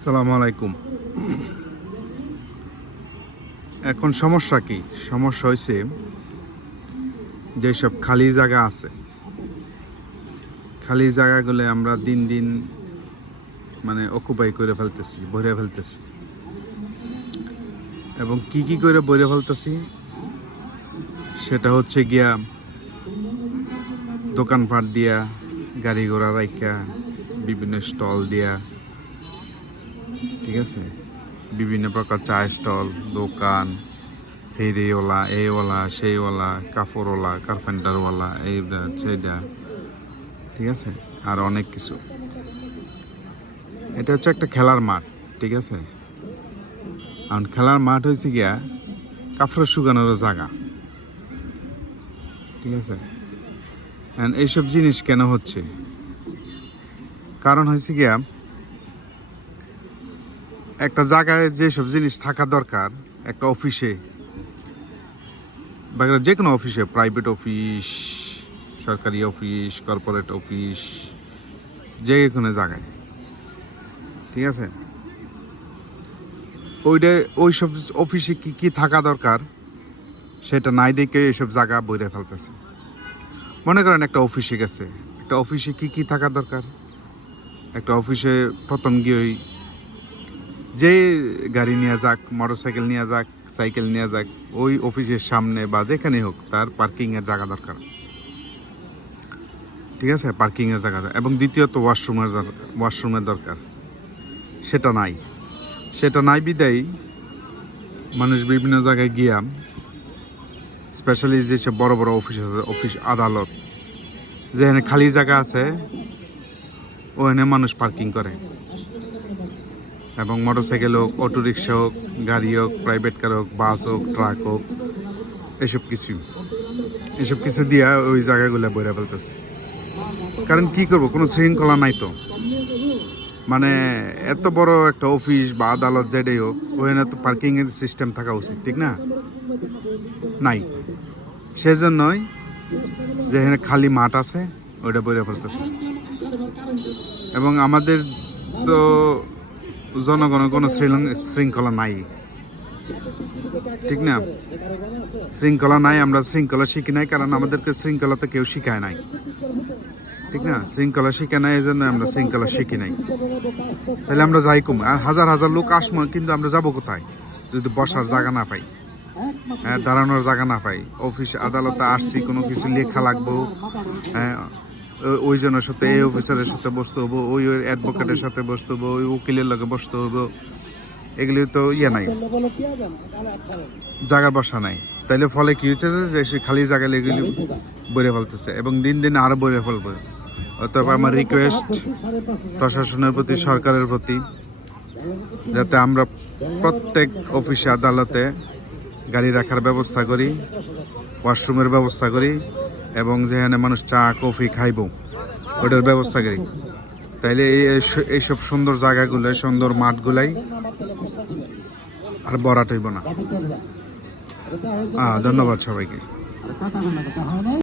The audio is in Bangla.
সালাম আলাইকুম। এখন সমস্যা কি? সমস্যা হয়েছে যেসব খালি জায়গা আছে, খালি জায়গাগুলো আমরা দিন দিন মানে অকুপাই করে ফেলতেছি, ভরে ফেলতেছি। এবং কি কি করে ভরে ফেলতেছি? সেটা হচ্ছে গিয়া দোকানপাট দিয়া, গাড়ি ঘোড়া রাইকা বিভিন্ন স্টল দিয়া ঠিক আছে? বিভিন্ন প্রকার চা স্টল, দোকান, ফেরিওয়ালা এইওয়ালা সেইওয়ালা কাপড়ওয়ালা কার্পেন্টারওয়ালা, এই সেইটা ঠিক আছে? আর অনেক কিছু। এটা হচ্ছে একটা খেলার মাঠ, ঠিক আছে? কারণ খেলার মাঠ হয়েছে গিয়া কাপড় শুকানোরও জায়গা, ঠিক আছে? এইসব জিনিস কেন হচ্ছে? কারণ হয়েছে গিয়া একটা জায়গায় যেসব জিনিস থাকা দরকার, একটা অফিসে, বা যে কোনো অফিসে প্রাইভেট অফিস সরকারি অফিস কর্পোরেট অফিস যে কোনো জায়গায়। ঠিক আছে? ওইটা ওই সব অফিসে কি কি থাকা দরকার, সেটা নাই দেখে এইসব জায়গা বইরে ফেলতেছে। মনে করেন একটা অফিসে গেছে, একটা অফিসে কি কি থাকা দরকার? একটা অফিসে প্রথম গিয়ে যে গাড়ি নিয়ে যাক মোটর সাইকেল নিয়ে যাক, সাইকেল নিয়ে যাক, ওই অফিসের সামনে বা যেখানে হোক, তার পার্কিংয়ের জায়গা দরকার। ঠিক আছে? পার্কিংয়ের জায়গা। এবং দ্বিতীয়ত ওয়াশরুমের ওয়াশরুমের দরকার। সেটা নাই। সেটা নাই বিদায়ী। মানুষ বিভিন্ন জায়গায় গিয়া স্পেশালি যেসব বড় বড় অফিস আছে, অফিস আদালত, যেখানে খালি জায়গা আছে, ওখানে মানুষ পার্কিং করে। এবং মোটরসাইকেল হোক অটো রিক্সা হোক, গাড়ি হোক প্রাইভেট কার হোক বাস হোক ট্রাক হোক, এসব কিছু এসব কিছু দিয়া ওই জায়গাগুলো বইরা ফেলতেছে। কারণ কি করব? কোনো শৃঙ্খলা নাই তো। মানে এত বড় একটা অফিস বা আদালত যেটাই হোক, ওখানে তো পার্কিং এর সিস্টেম থাকা উচিত, ঠিক না? নাই। সেজন্যই যেখানে খালি মাঠ আছে, ওইটা বইরা ফেলতেছে। এবং আমাদের তো জনগণের কোনো শৃঙ্খ- শৃঙ্খলা নাই। ঠিক না? শৃঙ্খলা নাই, আমরা শৃঙ্খলা শিখি নাই, কারণ আমাদেরকে শৃঙ্খলা তো কেউ শিখায় নাই। ঠিক না? শৃঙ্খলা শিখে নাই, এই জন্য আমরা শৃঙ্খলা শিখি নাই। তাহলে আমরা যাই কম। আর হাজার হাজার লোক আসব, কিন্তু আমরা যাব কোথায়? যদি বসার জায়গা না পাই। হ্যাঁ দাঁড়ানোর জায়গা না পাই। অফিস আদালতে আসছি, কোনো কিছু লেখা লাগবো। হ্যাঁ ওই জনের সাথে, এই অফিসারের সাথে বসতে হব, ওই ওই অ্যাডভোকেটের সাথে বসতে হব, ওই উকিলের লগে বসতে হব। এগুলি তো ইয়ে নাই। জায়গার বসা নাই। তাইলে ফলে কি হচ্ছে যে সে খালি জায়গা এগুলি বইরে ফেলতেছে এবং দিন দিন আরও বইরে ফেলবে। অতএব আমার রিকোয়েস্ট প্রশাসনের প্রতি, সরকারের প্রতি, যাতে আমরা প্রত্যেক অফিসে, আদালতে গাড়ি রাখার ব্যবস্থা করি, ওয়াশরুমের ব্যবস্থা করি এবং যেখানে মানুষ চা কফি খাইব ওটার ব্যবস্থা করি। তাইলে এই এই- এইসব সুন্দর জায়গাগুলো সুন্দর মাঠগুলাই আর বরাট হইব না। ধন্যবাদ সবাইকে।